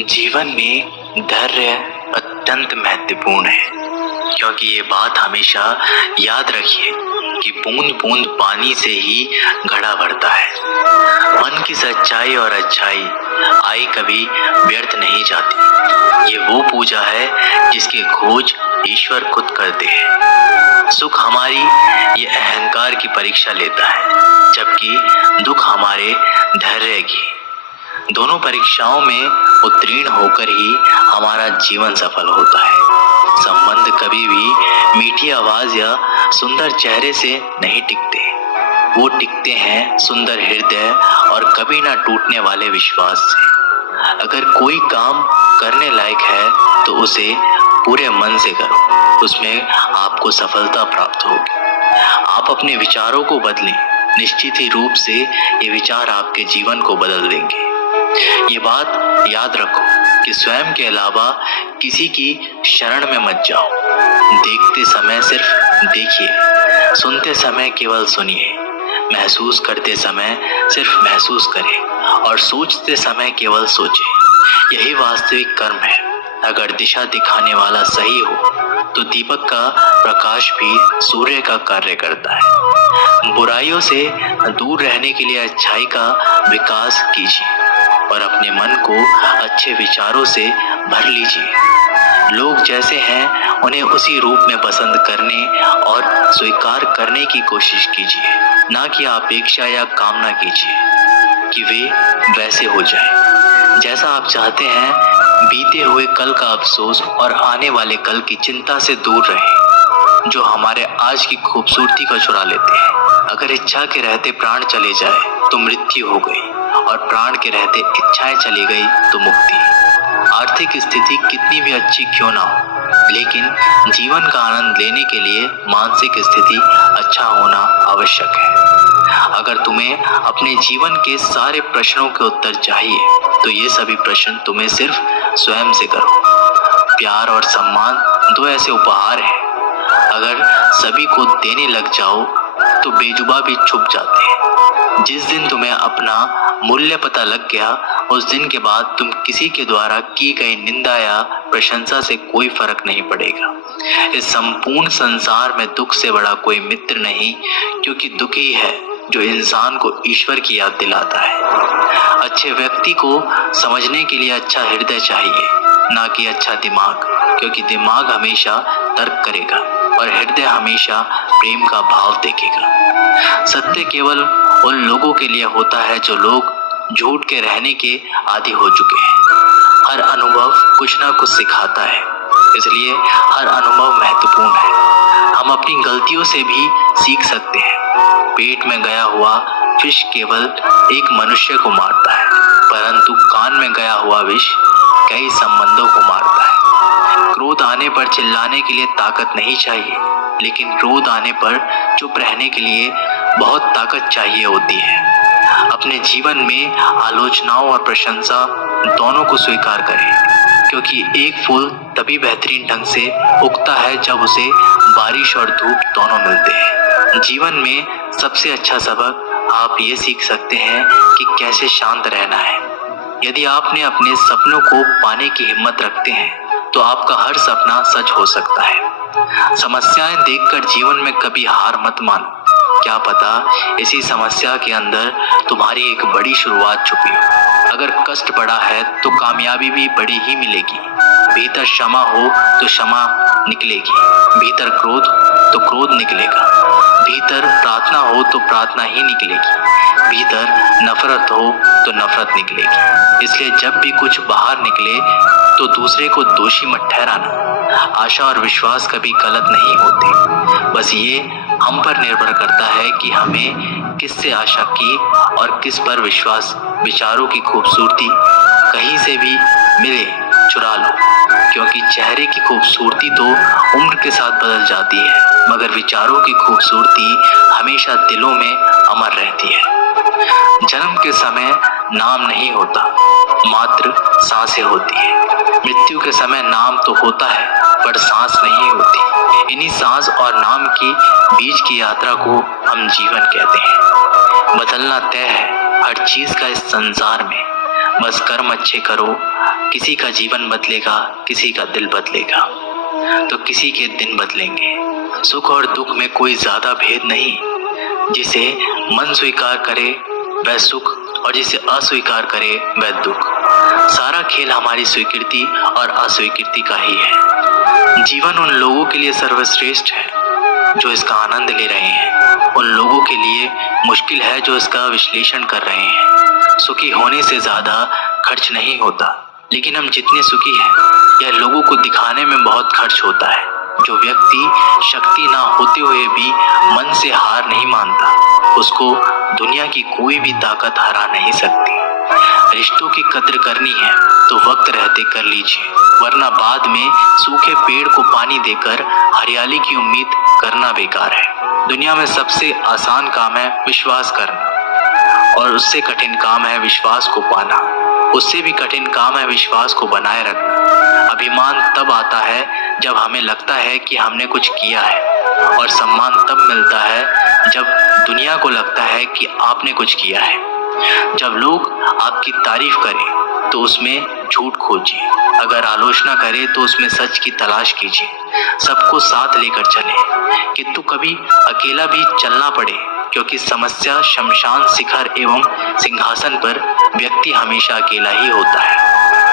जीवन में धैर्य अत्यंत महत्वपूर्ण है, क्योंकि ये बात हमेशा याद रखिए कि बूंद बूंद पानी से ही घड़ा भरता है। मन की सच्चाई और अच्छाई आई कभी व्यर्थ नहीं जाती। ये वो पूजा है जिसकी खोज ईश्वर खुद करते हैं। सुख हमारी ये अहंकार की परीक्षा लेता है, जबकि दुख हमारे धैर्य की। दोनों परीक्षाओं में उत्तीर्ण होकर ही हमारा जीवन सफल होता है। संबंध कभी भी मीठी आवाज या सुंदर चेहरे से नहीं टिकते, वो टिकते हैं सुंदर हृदय और कभी ना टूटने वाले विश्वास से। अगर कोई काम करने लायक है तो उसे पूरे मन से करो, उसमें आपको सफलता प्राप्त होगी। आप अपने विचारों को बदलें, निश्चित ही रूप से ये विचार आपके जीवन को बदल देंगे। ये बात याद रखो कि स्वयं के अलावा किसी की शरण में मत जाओ। देखते समय सिर्फ देखिए, सुनते समय केवल सुनिए, महसूस करते समय सिर्फ महसूस करें और सोचते समय केवल सोचें। यही वास्तविक कर्म है। अगर दिशा दिखाने वाला सही हो तो दीपक का प्रकाश भी सूर्य का कार्य करता है। बुराइयों से दूर रहने के लिए अच्छाई का विकास कीजिए और अपने मन को अच्छे विचारों से भर लीजिए। लोग जैसे हैं उन्हें उसी रूप में पसंद करने और स्वीकार करने की कोशिश कीजिए, ना कि अपेक्षा या कामना कीजिए कि वे वैसे हो जाएं जैसा आप चाहते हैं। बीते हुए कल का अफसोस और आने वाले कल की चिंता से दूर रहें, जो हमारे आज की खूबसूरती को चुरा लेते हैं। अगर इच्छा के रहते प्राण चले जाए तो मृत्यु हो गई, और प्राण के रहते इच्छाएं चली गई तो मुक्ति। आर्थिक स्थिति कितनी भी अच्छी क्यों ना हो, लेकिन जीवन का आनंद लेने के लिए मानसिक स्थिति अच्छा होना आवश्यक है। अगर तुम्हें अपने जीवन के सारे प्रश्नों के उत्तर चाहिए तो ये सभी प्रश्न तुम्हें सिर्फ स्वयं से करो। प्यार और सम्मान दो ऐसे उपहार हैं, अगर सभी को देने लग जाओ तो बेजुबा भी छुप जाते हैं। जिस दिन तुम्हें अपना मूल्य पता लग गया, उस दिन के बाद तुम किसी के द्वारा की गई निंदा या प्रशंसा से कोई फर्क नहीं पड़ेगा। इस संपूर्ण संसार में दुख से बड़ा कोई मित्र नहीं, क्योंकि दुख ही है जो इंसान को ईश्वर की याद दिलाता है। अच्छे व्यक्ति को समझने के लिए अच्छा हृदय चाहिए, ना कि अच्छा दिमाग, क्योंकि दिमाग हमेशा तर्क करेगा और हृदय हमेशा प्रेम का भाव देखेगा। सत्य केवल उन लोगों के लिए होता है जो लोग झूठ के रहने के आदी हो चुके हैं। हर अनुभव कुछ ना कुछ सिखाता है, इसलिए हर अनुभव महत्वपूर्ण है। हम अपनी गलतियों से भी सीख सकते हैं। पेट में गया हुआ विष केवल एक मनुष्य को मारता है, परंतु कान में गया हुआ विष कई संबंधों को मारता है। क्रोध आने पर चिल्लाने के लिए ताकत नहीं चाहिए, लेकिन क्रोध आने पर चुप रहने के लिए बहुत ताकत चाहिए होती है। अपने जीवन में आलोचनाओं और प्रशंसा दोनों को स्वीकार करें, क्योंकि एक फूल तभी बेहतरीन ढंग से उगता है जब उसे बारिश और धूप दोनों मिलते हैं। जीवन में सबसे अच्छा सबक आप ये सीख सकते हैं कि कैसे शांत रहना है। यदि आपने अपने सपनों को पाने की हिम्मत रखते हैं तो आपका हर सपना सच हो सकता है। समस्याएं देखकर जीवन में कभी हार मत मानो, क्या पता इसी समस्या के अंदर तुम्हारी एक बड़ी शुरुआत छुपी हो। अगर कष्ट बड़ा है तो कामयाबी भी बड़ी ही मिलेगी। भीतर क्षमा हो तो क्षमा निकलेगी, भीतर क्रोध तो क्रोध निकलेगा, भीतर प्रार्थना हो तो प्रार्थना ही निकलेगी, भीतर नफरत हो तो नफरत निकलेगी। इसलिए जब भी कुछ बाहर निकले तो दूसरे को दोषी मत ठहराना। आशा और विश्वास कभी गलत नहीं होते, बस ये हम पर निर्भर करता है कि हमें किससे आशा की और किस पर विश्वास। विचारों की खूबसूरती कहीं से भी मिले चुरा लो, क्योंकि चेहरे की खूबसूरती तो उम्र के साथ बदल जाती है, मगर विचारों की खूबसूरती हमेशा दिलों में अमर रहती है। जन्म के समय नाम नहीं होता, मात्र सांसें होती है। मृत्यु के समय नाम तो होता है पर सांस नहीं होती। इन्हीं सांस और नाम की बीच की यात्रा को हम जीवन कहते हैं। बदलना तय है हर चीज का इस संसार में, बस कर्म अच्छे करो, किसी का जीवन बदलेगा, किसी का दिल बदलेगा, तो किसी के दिन बदलेंगे। सुख और दुख में कोई ज्यादा भेद नहीं। जिसे मन स्वीकार करे वह सुख और जिसे अस्वीकार करे वह दुख। सारा खेल हमारी स्वीकृति और अस्वीकृति का ही है। जीवन उन लोगों के लिए सर्वश्रेष्ठ है जो इसका आनंद ले रहे हैं, उन लोगों के लिए मुश्किल है जो इसका विश्लेषण कर रहे हैं। सुखी होने से ज्यादा खर्च नहीं होता, लेकिन हम जितने सुखी हैं यह लोगों को दिखाने में बहुत खर्च होता है। जो व्यक्ति शक्ति ना होते हुए भी मन से हार नहीं मानता, उसको दुनिया की कोई भी ताकत हरा नहीं सकती। रिश्तों की कद्र करनी है तो वक्त रहते कर लीजिए, वरना बाद में सूखे पेड़ को पानी देकर हरियाली की उम्मीद करना बेकार है। दुनिया में सबसे आसान काम है विश्वास करना, और उससे कठिन काम है विश्वास को पाना। उससे भी कठिन काम है विश्वास को बनाए रखना। अभिमान तब आता है जब हमें लगता है कि हमने कुछ किया है, और सम्मान तब मिलता है जब दुनिया को लगता है कि आपने कुछ किया है। जब लोग आपकी तारीफ करें तो उसमें झूठ खोजिए, अगर आलोचना करें तो उसमें सच की तलाश कीजिए। सबको साथ लेकर चलें, किंतु कभी अकेला भी चलना पड़े, क्योंकि समस्या, शमशान, शिखर एवं सिंहासन पर व्यक्ति हमेशा अकेला ही होता है।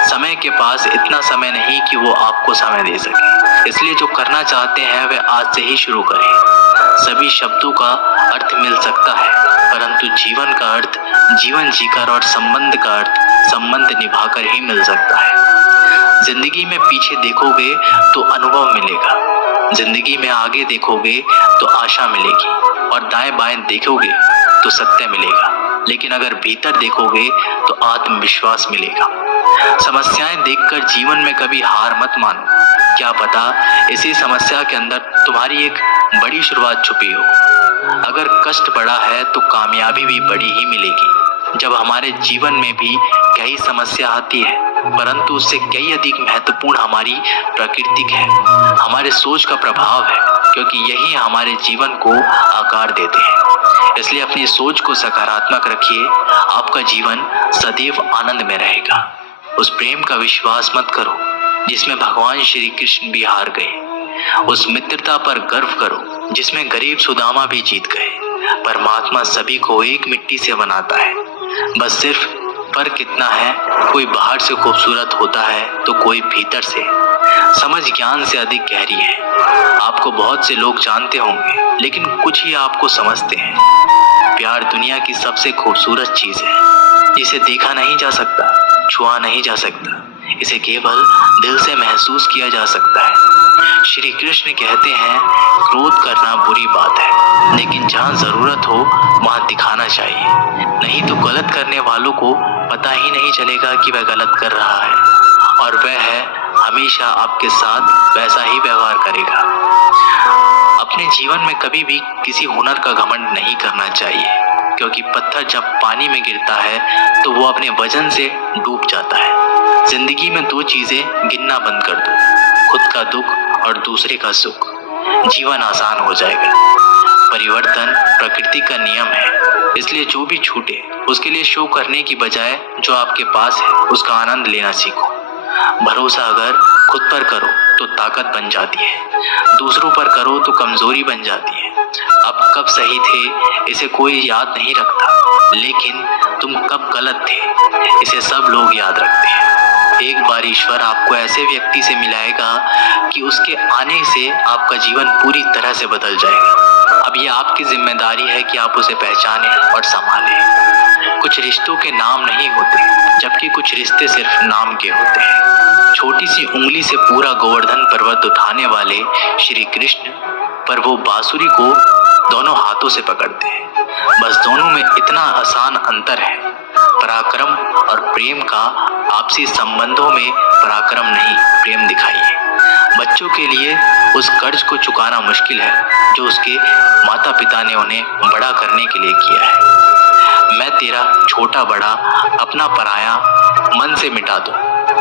समय के पास इतना समय नहीं कि वो आपको समय दे सके, इसलिए जो करना चाहते हैं वे आज से ही शुरू करें। सभी शब्दों का अर्थ मिल सकता है, परंतु जीवन का अर्थ जीवन जीकर और संबंध का अर्थ संबंध निभाकर ही मिल सकता है। जिंदगी में पीछे देखोगे तो अनुभव मिलेगा, जिंदगी में आगे देखोगे तो आशा मिलेगी, और दाएं बाएं देखोगे तो सत्य मिलेगा, लेकिन अगर भीतर देखोगे तो आत्मविश्वास मिलेगा। समस्याएं देखकर जीवन में कभी हार मत मानो, क्या पता इसी समस्या के अंदर तुम्हारी एक बड़ी शुरुआत छुपी हो। अगर कष्ट बड़ा है तो कामयाबी भी बड़ी ही मिलेगी। जब हमारे जीवन में भी कई समस्या आती है, परंतु उससे कई अधिक महत्वपूर्ण हमारी प्रकृति है, हमारे सोच का प्रभाव है, क्योंकि यही हमारे जीवन को आकार देते हैं। इसलिए अपनी सोच को सकारात्मक रखिए, आपका जीवन सदैव आनंद में रहेगा। उस प्रेम का विश्वास मत करो जिसमें भगवान श्री कृष्ण भी हार गए। उस मित्रता पर गर्व करो जिसमें गरीब सुदामा भी जीत गए। परमात्मा सभी को एक मिट्टी से बनाता है, बस सिर्फ फर्क इतना है, कोई बाहर से खूबसूरत होता है तो कोई भीतर से। समझ ज्ञान से अधिक गहरी है। आपको बहुत से लोग जानते होंगे, लेकिन कुछ ही आपको समझते हैं। प्यार दुनिया की सबसे खूबसूरत चीज है, जिसे देखा नहीं जा सकता, छुआ नहीं जा सकता, इसे केवल दिल से महसूस किया जा सकता है। श्री कृष्ण कहते हैं, क्रोध करना बुरी बात है, लेकिन जहाँ जरूरत हो वहाँ दिखाना चाहिए, नहीं तो गलत करने वालों को पता ही नहीं चलेगा कि वह गलत कर रहा है, और वह हमेशा आपके साथ वैसा ही व्यवहार करेगा। अपने जीवन में कभी भी किसी हुनर का घमंड नहीं करना चाहिए, क्योंकि पत्थर जब पानी में गिरता है तो वो अपने वजन से डूब जाता है। जिंदगी में दो चीजें गिनना बंद कर दो, खुद का दुख और दूसरे का सुख। जीवन आसान हो जाएगा। परिवर्तन प्रकृति का नियम है, इसलिए जो भी छूटे उसके लिए शो करने की बजाय जो आपके पास है उसका आनंद लेना सीखो। भरोसा अगर खुद पर करो तो ताकत बन जाती है, दूसरों पर करो तो कमजोरी बन जाती है। अब कब सही थे इसे कोई याद नहीं रखता, लेकिन तुम कब गलत थे इसे सब लोग याद रखते हैं। एक बार ईश्वर आपको ऐसे व्यक्ति से मिलाएगा कि उसके आने से आपका जीवन पूरी तरह से बदल जाएगा। अब यह आपकी जिम्मेदारी है कि आप उसे पहचानें और संभालें। कुछ रिश्तों के नाम नहीं होते, जबकि कुछ रिश्ते सिर्फ नाम के होते हैं। छोटी सी उंगली से पूरा गोवर्धन पर्वत उठाने वाले श्री कृष्ण पर वो बांसुरी को दोनों हाथों से पकड़ते हैं। बस दोनों में इतना आसान अंतर है, पराक्रम और प्रेम का। आपसी संबंधों में पराक्रम नहीं, प्रेम दिखाइए। बच्चों के लिए उस कर्ज को चुकाना मुश्किल है जो उसके माता पिता ने उन्हें बड़ा करने के लिए किया है। मैं तेरा छोटा बड़ा अपना पराया मन से मिटा दो,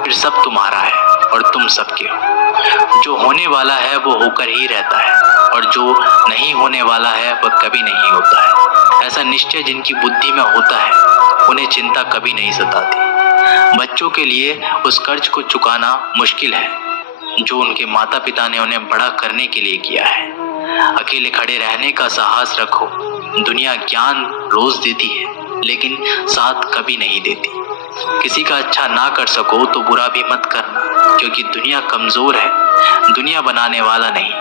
फिर सब तुम्हारा है और तुम सबके हो। जो होने वाला है वो होकर ही रहता है, और जो नहीं होने वाला है वह कभी नहीं होता है। ऐसा निश्चय जिनकी बुद्धि में होता है उन्हें चिंता कभी नहीं सताती। बच्चों के लिए उस कर्ज को चुकाना मुश्किल है जो उनके माता पिता ने उन्हें बड़ा करने के लिए किया है। अकेले खड़े रहने का साहस रखो। दुनिया ज्ञान रोज देती है लेकिन साथ कभी नहीं देती। किसी का अच्छा ना कर सको तो बुरा भी मत करना, क्योंकि दुनिया कमजोर है, दुनिया बनाने वाला नहीं।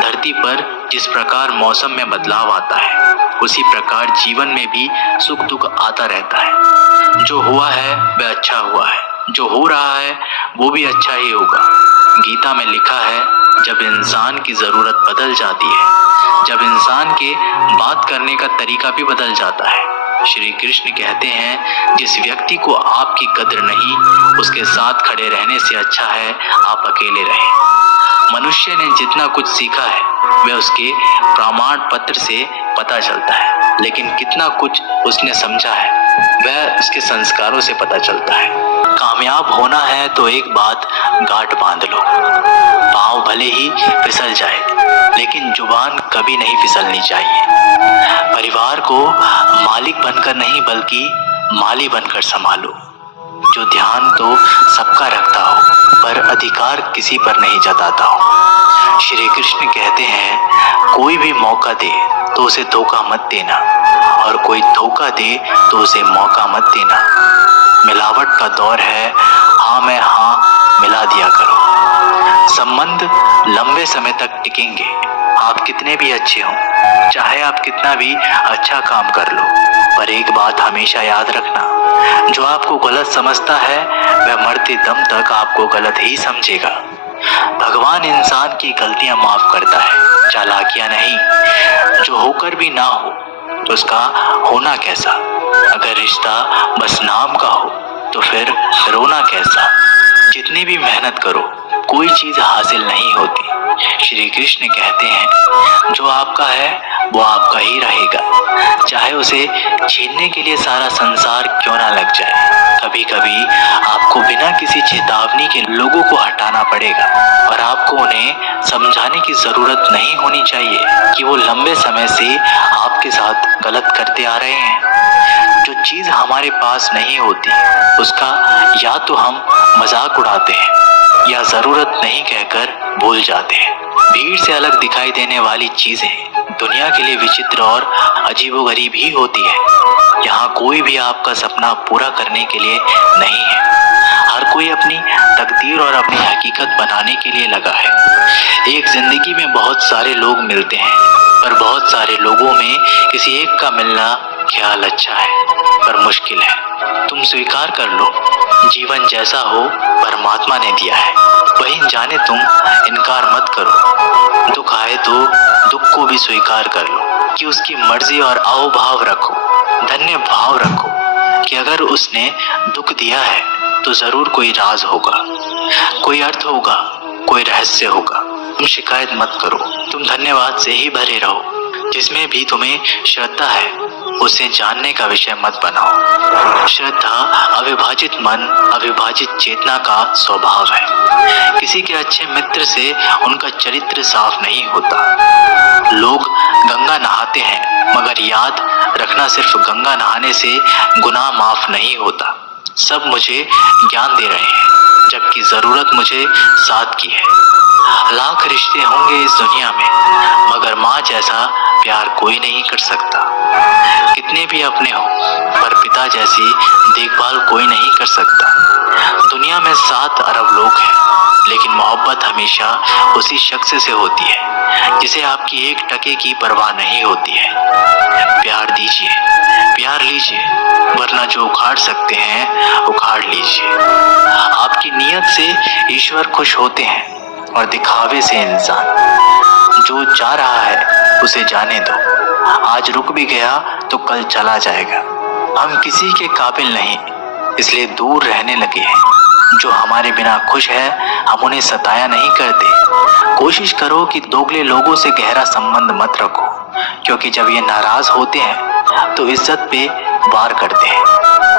धरती पर जिस प्रकार मौसम में बदलाव आता है उसी प्रकार जीवन में भी सुख दुख आता रहता है। जो हुआ है वह अच्छा हुआ है, जो हो रहा है वो भी अच्छा ही होगा। गीता में लिखा है, जब इंसान की जरूरत बदल जाती है, जब इंसान के बात करने का तरीका भी बदल जाता है। श्री कृष्ण कहते हैं, जिस व्यक्ति को आपकी कद्र नहीं उसके साथ खड़े रहने से अच्छा है आप अकेले रहें। मनुष्य ने जितना कुछ सीखा है वह उसके प्रमाण पत्र से पता चलता है, लेकिन कितना कुछ उसने समझा है वह उसके संस्कारों से पता चलता है। कामयाब होना है तो एक बात गांठ बांध लो, पाँव भले ही फिसल जाए लेकिन जुबान कभी नहीं फिसलनी चाहिए। परिवार को मालिक बनकर नहीं बल्कि माली बनकर संभालो। जो ध्यान तो सबका रखता हो पर अधिकार किसी पर नहीं जताता हो। श्री कृष्ण कहते हैं, कोई भी मौका दे तो उसे धोखा मत देना और कोई धोखा दे तो उसे मौका मत देना। मिलावट का दौर है, हाँ में हाँ मिला दिया करो। संबंध लंबे समय तक टिकेंगे, आप कितने भी अच्छे हों, चाहे आप कितना भी अच्छा काम कर लो, पर एक बात हमेशा याद रखना, जो आपको गलत समझता है वह मरते दम तक आपको गलत ही समझेगा। भगवान इंसान की गलतियां माफ करता है, चालाकियां नहीं। जो होकर भी ना हो तो उसका होना कैसा। अगर रिश्ता बस नाम का हो तो फिर रोना कैसा। जितनी भी मेहनत करो कोई चीज हासिल नहीं होती। श्री कृष्ण कहते हैं, जो आपका है वो आपका ही रहेगा, चाहे उसे छीनने के लिए सारा संसार क्यों ना लग जाए। कभी कभी आपको बिना किसी चेतावनी के लोगों को हटाना पड़ेगा और आपको उन्हें समझाने की जरूरत नहीं होनी चाहिए कि वो लंबे समय से आपके साथ गलत करते आ रहे हैं। जो चीज हमारे पास नहीं होती उसका या तो हम मजाक उड़ाते हैं या जरूरत नहीं कहकर भूल जाते हैं। भीड़ से अलग दिखाई देने वाली चीजें दुनिया के लिए विचित्र और अजीबोगरीब ही होती है। यहाँ कोई भी आपका सपना पूरा करने के लिए नहीं है। हर कोई अपनी तकदीर और अपनी हकीकत बनाने के लिए लगा है। एक जिंदगी में बहुत सारे लोग मिलते हैं, पर बहुत सारे लोगों में किसी एक का मिलना ख्याल अच्छा है पर मुश्किल है। तुम स्वीकार कर लो, जीवन जैसा हो परमात्मा ने दिया है, वही जाने। तुम इनकार मत करो। दुख आए तो दुख को भी स्वीकार कर लो कि उसकी मर्जी और अहोभाव रखो, धन्य भाव रखो कि अगर उसने दुख दिया है तो जरूर कोई राज होगा, कोई अर्थ होगा, कोई रहस्य होगा। तुम शिकायत मत करो, तुम धन्यवाद से ही भरे रहो। जिसमें भी तुम्हें श्रद्धा है उसे जानने का विषय मत बनाओ। श्रद्धा अविभाजित मन, अविभाजित चेतना का स्वभाव है। किसी के अच्छे मित्र से उनका चरित्र साफ नहीं होता। लोग गंगा नहाते हैं मगर याद रखना, सिर्फ गंगा नहाने से गुनाह माफ नहीं होता। सब मुझे ज्ञान दे रहे हैं जबकि जरूरत मुझे साथ की है। लाख रिश्ते होंगे इस दुनिया में मगर माँ जैसा प्यार कोई नहीं कर सकता। कितने भी अपने हो पर पिता जैसी देखभाल कोई नहीं कर सकता। दुनिया में 7 अरब लोग हैं लेकिन मोहब्बत हमेशा उसी शख्स से होती है जिसे आपकी 1 टके की परवाह नहीं होती है। प्यार दीजिए, प्यार लीजिए, वरना जो उखाड़ सकते हैं उखाड़ लीजिए। आपकी नीयत से ईश्वर खुश होते हैं और दिखावे से इंसान। जो जा रहा है उसे जाने दो, आज रुक भी गया तो कल चला जाएगा। हम किसी के काबिल नहीं इसलिए दूर रहने लगे हैं। जो हमारे बिना खुश है हम उन्हें सताया नहीं करते। कोशिश करो कि दोगले लोगों से गहरा संबंध मत रखो, क्योंकि जब ये नाराज होते हैं तो इज्जत पे वार करते हैं।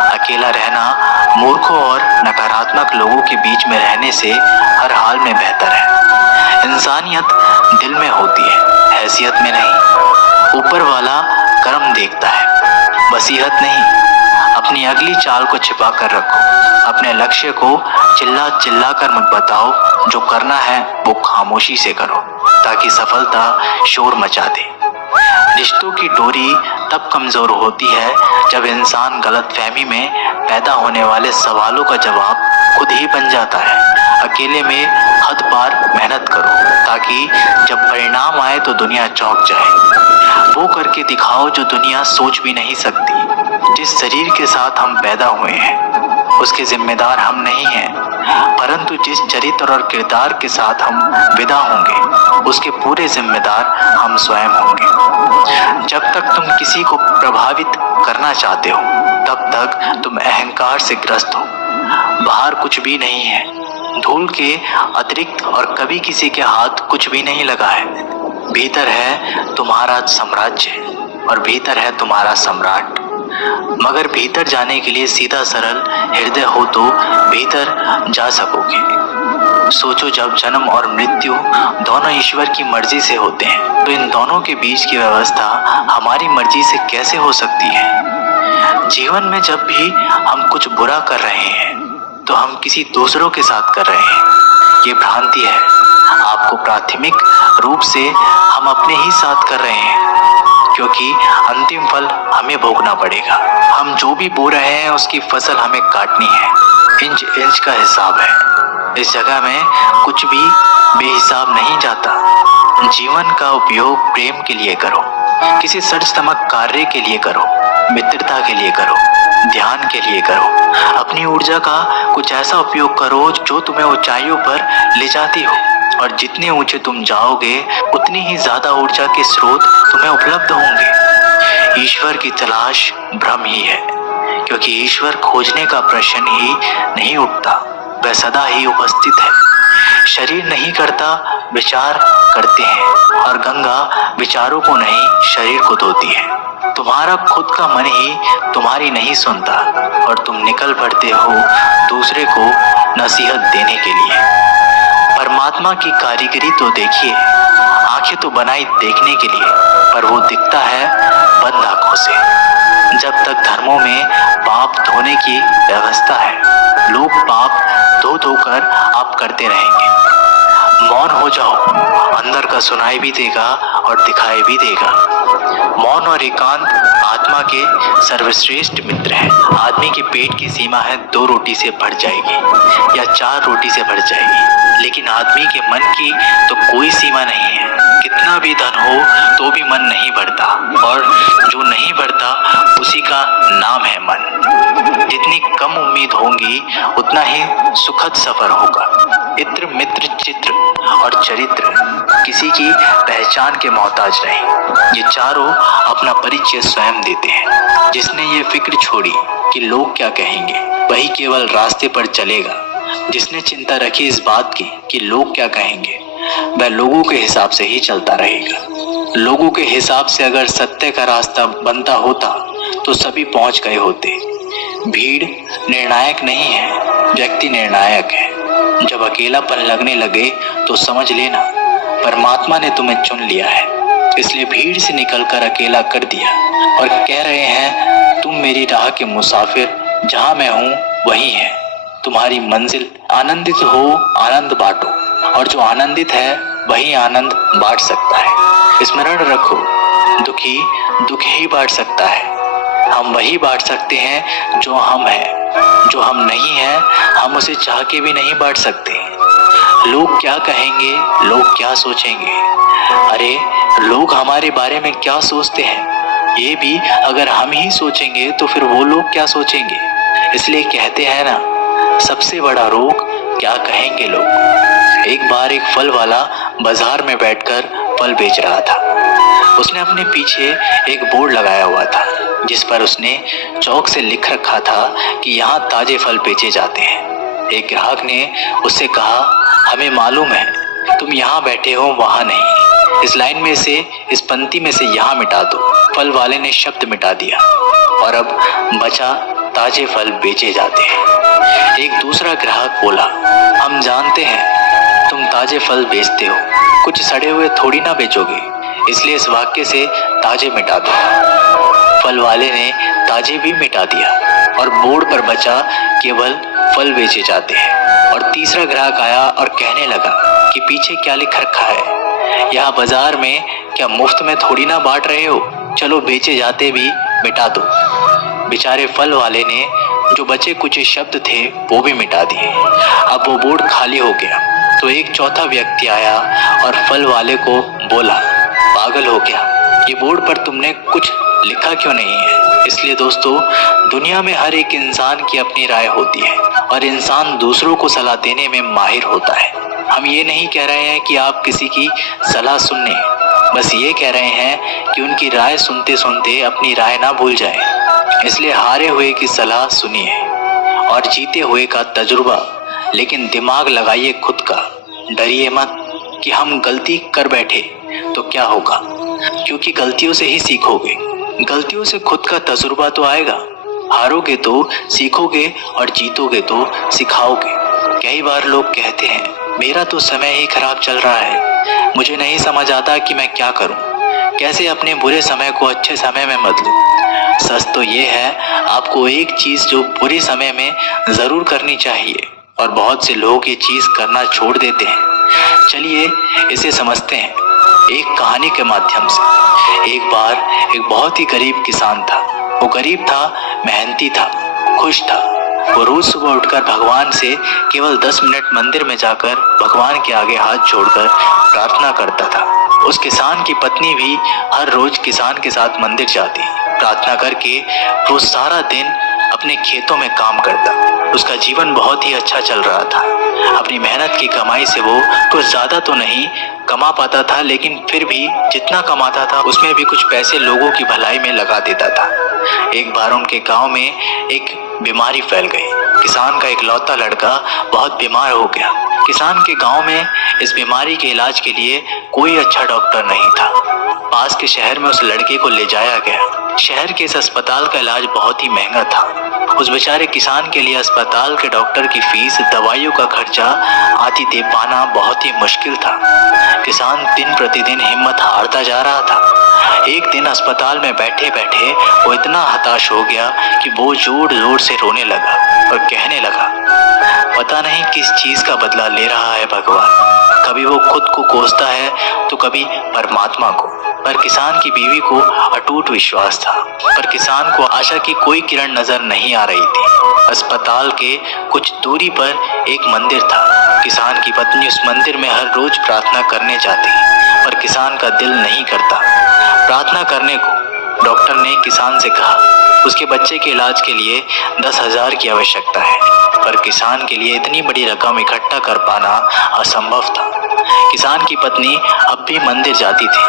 अकेला रहना मूर्खों और नकारात्मक लोगों के बीच में रहने से हर हाल में बेहतर है। इंसानियत दिल में होती है, हैसियत में नहीं। ऊपर वाला कर्म देखता है, वसीयत नहीं। अपनी अगली चाल को छिपा कर रखो। अपने लक्ष्य को चिल्ला चिल्ला कर मत बताओ, जो करना है वो खामोशी से करो, ताकि सफलता शोर मचा दे। रिश्तों की डोरी तब कमजोर होती है जब इंसान गलतफहमी में पैदा होने वाले सवालों का जवाब खुद ही बन जाता है। अकेले में हद पार मेहनत करो, ताकि जब परिणाम आए तो दुनिया चौंक जाए। वो करके दिखाओ जो दुनिया सोच भी नहीं सकती। जिस शरीर के साथ हम पैदा हुए हैं उसके जिम्मेदार हम नहीं हैं, परंतु जिस चरित्र और किरदार के साथ हम विदा होंगे उसके पूरे जिम्मेदार हम स्वयं होंगे। जब तक तुम किसी को प्रभावित करना चाहते हो तब तक तुम अहंकार से ग्रस्त हो। बाहर कुछ भी नहीं है, धूल के अतिरिक्त, और कभी किसी के हाथ कुछ भी नहीं लगा है। भीतर है तुम्हारा साम्राज्य और भीतर है तुम्हारा सम्राट। मगर भीतर जाने के लिए सीधा सरल हृदय हो तो भीतर जा सकोगे। सोचो, जब जन्म और मृत्यु दोनों ईश्वर की मर्जी से होते हैं तो इन दोनों के बीच की व्यवस्था हमारी मर्जी से कैसे हो सकती है? जीवन में जब भी हम कुछ बुरा कर रहे हैं तो हम किसी दूसरों के साथ कर रहे हैं। ये भ्रांति है। आपको प्राथमिक रूप से हम अपने ही साथ कर रहे हैं, क्योंकि अंतिम फल हमें भोगना पड़ेगा। हम जो भी बो रहे हैं उसकी फसल हमें काटनी है। इंच इंच का हिसाब है। इस जगह में कुछ भी बेहिसाब नहीं जाता। जीवन का उपयोग प्रेम के लिए करो, किसी सर्जतमक कार्य के लिए करो, मित्रता के लिए करो, ध्यान के लिए करो। अपनी ऊर्जा का कुछ ऐसा उपयोग करो जो तुम्हें ऊंचाइयों पर ले जाती हो, और जितने ऊंचे तुम जाओगे उतनी ही ज्यादा ऊर्जा के स्रोत तुम्हें उपलब्ध होंगे। ईश्वर की तलाश भ्रम ही है, क्योंकि ईश्वर खोजने का प्रश्न ही नहीं उठता, वह सदा ही उपस्थित है। शरीर नहीं करता, विचार करते हैं, और गंगा विचारों को नहीं शरीर को धोती है। तुम्हारा खुद का मन ही तुम्हारी नहीं सुनता, और तुम निकल पड़ते हो दूसरे को नसीहत देने के लिए। परमात्मा की कारीगरी तो देखिए। आंखें तो बनाई देखने के लिए, पर वो दिखता है बंद आंखों से। जब तक धर्मों में पाप धोने की व्यवस्था है, लोग पाप धो धोकर आप करते रहेंगे। मौन हो जाओ, अंदर का सुनाई भी देगा और दिखाई भी देगा। मौन और एकांत आत्मा के सर्वश्रेष्ठ मित्र है। आदमी के पेट की सीमा है 2 रोटी से भर जाएगी या 4 रोटी से भर जाएगी, लेकिन आदमी के मन की तो कोई सीमा नहीं है। कितना भी धन हो तो भी मन नहीं भरता, और जो नहीं भरता उसी का नाम है मन। जितनी कम उम्मीद होंगी उतना ही सुखद सफर होगा। इत्र, मित्र, चित्र और चरित्र किसी की पहचान के मोहताज नहीं। ये चारों अपना परिचय स्वयं देते हैं। जिसने ये फिक्र छोड़ी कि लोग क्या कहेंगे, वही केवल रास्ते पर चलेगा। जिसने चिंता रखी इस बात की कि लोग क्या कहेंगे, वह लोगों के हिसाब से ही चलता रहेगा। लोगों के हिसाब से अगर सत्य का रास्ता बनता होता तो सभी पहुंच गए होते। भीड़ निर्णायक नहीं है, व्यक्ति निर्णायक है। जब अकेलापन लगने लगे तो समझ लेना परमात्मा ने तुम्हें चुन लिया है, इसलिए भीड़ से निकलकर अकेला कर दिया और कह रहे हैं तुम मेरी राह के मुसाफिर, जहां मैं हूं वही है तुम्हारी मंजिल। आनंदित हो, आनंद बांटो, और जो आनंदित है वही आनंद बांट सकता है। स्मरण रखो, दुखी दुख ही बांट सकता है। हम वही बांट सकते हैं जो हम हैं। जो हम नहीं हैं हम उसे चाह के भी नहीं बांट सकते। लोग क्या कहेंगे, लोग क्या सोचेंगे, अरे लोग हमारे बारे में क्या सोचते हैं, ये भी अगर हम ही सोचेंगे तो फिर वो लोग क्या सोचेंगे। इसलिए कहते हैं ना, सबसे बड़ा रोग क्या कहेंगे लोग। एक बार एक फल वाला बाजार में बैठकर फल बेच रहा था। उसने अपने पीछे एक बोर्ड लगाया हुआ था जिस पर उसने चौक से लिख रखा था कि यहाँ ताजे फल बेचे जाते हैं। एक ग्राहक ने उससे कहा, हमें मालूम है तुम यहाँ बैठे हो, वहाँ नहीं। इस लाइन में से, इस पंक्ति में से यहाँ मिटा दो। फल वाले ने शब्द मिटा दिया और अब बचा ताजे फल बेचे जाते हैं। एक दूसरा ग्राहक बोला, हम जानते हैं तुम ताजे फल बेचते हो, कुछ सड़े हुए थोड़ी ना बेचोगे। इसलिए इस वाक्य से ताजे मिटा दो। फल वाले ने ताजे भी मिटा दिया और बोर्ड पर बचा केवल फल बेचे जाते हैं। और तीसरा ग्राहक आया और कहने लगा कि पीछे क्या लिख रखा है, यहाँ बाजार में क्या मुफ्त में थोड़ी ना बांट रहे हो, चलो बेचे जाते भी मिटा दो। बेचारे फल वाले ने जो बचे कुछ शब्द थे वो भी मिटा दिए। अब वो बोर्ड खाली हो गया तो एक चौथा व्यक्ति आया और फल वाले को बोला, पागल हो गया, ये बोर्ड पर तुमने कुछ लिखा क्यों नहीं है। इसलिए दोस्तों, दुनिया में हर एक इंसान की अपनी राय होती है और इंसान दूसरों को सलाह देने में माहिर होता है। हम ये नहीं कह रहे हैं कि आप किसी की सलाह सुनने, बस ये कह रहे हैं कि उनकी राय सुनते सुनते अपनी राय ना भूल जाए। इसलिए हारे हुए की सलाह सुनिए और जीते हुए का तजुर्बा, लेकिन दिमाग लगाइए खुद का। डरिए मत कि हम गलती कर बैठे तो क्या होगा, क्योंकि गलतियों से ही सीखोगे। गलतियों से खुद का तजुर्बा तो आएगा। हारोगे तो सीखोगे और जीतोगे तो सिखाओगे। कई बार लोग कहते हैं, मेरा तो समय ही खराब चल रहा है, मुझे नहीं समझ आता कि मैं क्या करूं, कैसे अपने बुरे समय को अच्छे समय में बदलूं। सच तो ये है, आपको एक चीज जो बुरे समय में जरूर करनी चाहिए और बहुत से लोग ये चीज करना छोड़ देते हैं। चलिए इसे समझते हैं एक कहानी के माध्यम से। एक बार एक बहुत ही गरीब किसान था। वो गरीब था, मेहनती था, खुश था। वो रोज सुबह उठकर भगवान से केवल 10 मिनट मंदिर में जाकर भगवान के आगे हाथ जोड़कर प्रार्थना करता था। उस किसान की पत्नी भी हर रोज किसान के साथ मंदिर जाती। प्रार्थना करके वो सारा दिन अपने खेतों में काम करता। उसका जीवन बहुत ही अच्छा चल रहा था। अपनी मेहनत की कमाई से वो कुछ ज्यादा तो नहीं कमा पाता था, लेकिन फिर भी जितना कमाता था उसमें भी कुछ पैसे लोगों की भलाई में लगा देता था। एक बार उनके गांव में एक बीमारी फैल गई। किसान का इकलौता लड़का बहुत बीमार हो गया। किसान के गांव में इस बीमारी के इलाज के लिए कोई अच्छा डॉक्टर नहीं था। पास के शहर में उस लड़के को ले जाया गया। शहर के इस अस्पताल का इलाज बहुत ही महंगा था। उस बेचारे किसान के लिए अस्पताल के डॉक्टर की फीस, दवाइयों का खर्चा आदि दे पाना बहुत ही मुश्किल था। किसान दिन प्रतिदिन हिम्मत हारता जा रहा था। एक दिन अस्पताल में बैठे बैठे वो इतना हताश हो गया कि वो जोर जोर से रोने लगा और कहने लगा, पता नहीं किस चीज का बदला ले रहा है भगवान। कभी वो खुद को कोसता है तो कभी परमात्मा को। पर किसान की बीवी को अटूट विश्वास था, पर किसान को आशा की कोई किरण नजर नहीं आ रही थी। अस्पताल के कुछ दूरी पर एक मंदिर था। किसान की पत्नी उस मंदिर में हर रोज प्रार्थना करने जाती, पर किसान का दिल नहीं करता प्रार्थना करने को। डॉक्टर ने किसान से कहा, उसके बच्चे के इलाज के लिए 10,000 की आवश्यकता है, पर किसान के लिए इतनी बड़ी रकम इकट्ठा कर पाना असंभव था। किसान की पत्नी अब भी मंदिर जाती थी।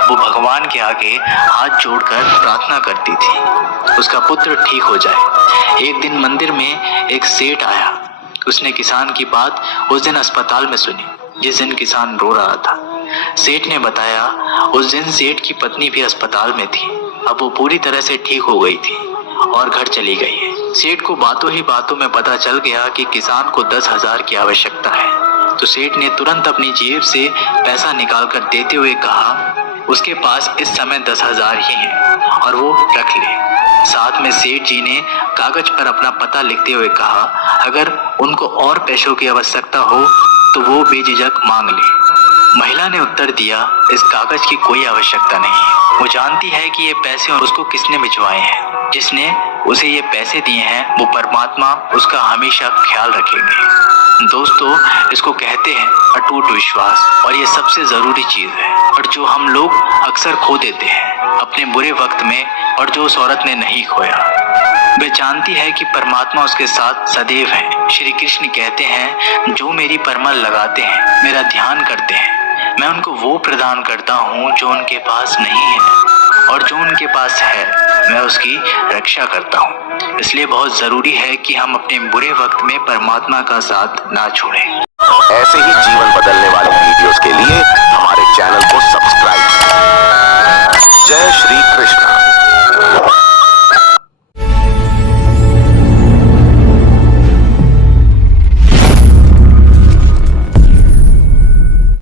वो भगवान के आगे हाथ जोड़कर प्रार्थना करती थी उसका पुत्र ठीक हो जाए। एक दिन मंदिर में एक सेठ आया। उसने किसान की बात उस दिन अस्पताल में सुनी, जिस दिन किसान रो रहा था। सेठ ने बताया, उस दिन सेठ की पत्नी भी अस्पताल में थी। अब वो पूरी तरह से ठीक हो गई थी और घर चली गई है। सेठ को बातों ही बातों में पता चल गया कि किसान को 10,000 की आवश्यकता है। तो सेठ ने तुरंत अपनी जेब से पैसा निकालकर देते हुए कहा, उसके पास इस समय 10,000 ही हैं और वो रख ले। साथ में सेठ जी ने कागज पर अपना पता लिखते हुए कहा, अगर उनको और पैसों की आवश्यकता हो तो वो बेझिझक मांग ले। महिला ने उत्तर दिया, इस कागज की कोई आवश्यकता नहीं। वो जानती है कि ये पैसे उसको किसने भिजवाए हैं। जिसने उसे ये पैसे दिए हैं वो परमात्मा उसका हमेशा ख्याल रखेंगे। दोस्तों, इसको कहते हैं अटूट विश्वास, और ये सबसे जरूरी चीज है और जो हम लोग अक्सर खो देते हैं अपने बुरे वक्त में, और जो उस औरत ने नहीं खोया। वे जानती है कि परमात्मा उसके साथ सदैव है। श्री कृष्ण कहते हैं, जो मेरी परमल लगाते हैं, मेरा ध्यान करते हैं, मैं उनको वो प्रदान करता हूँ जो उनके पास नहीं है, और जो उनके पास है मैं उसकी रक्षा करता हूँ। इसलिए बहुत जरूरी है कि हम अपने बुरे वक्त में परमात्मा का साथ ना छोड़ें। ऐसे ही जीवन बदलने वाले वीडियोस के लिए हमारे चैनल को सब्सक्राइब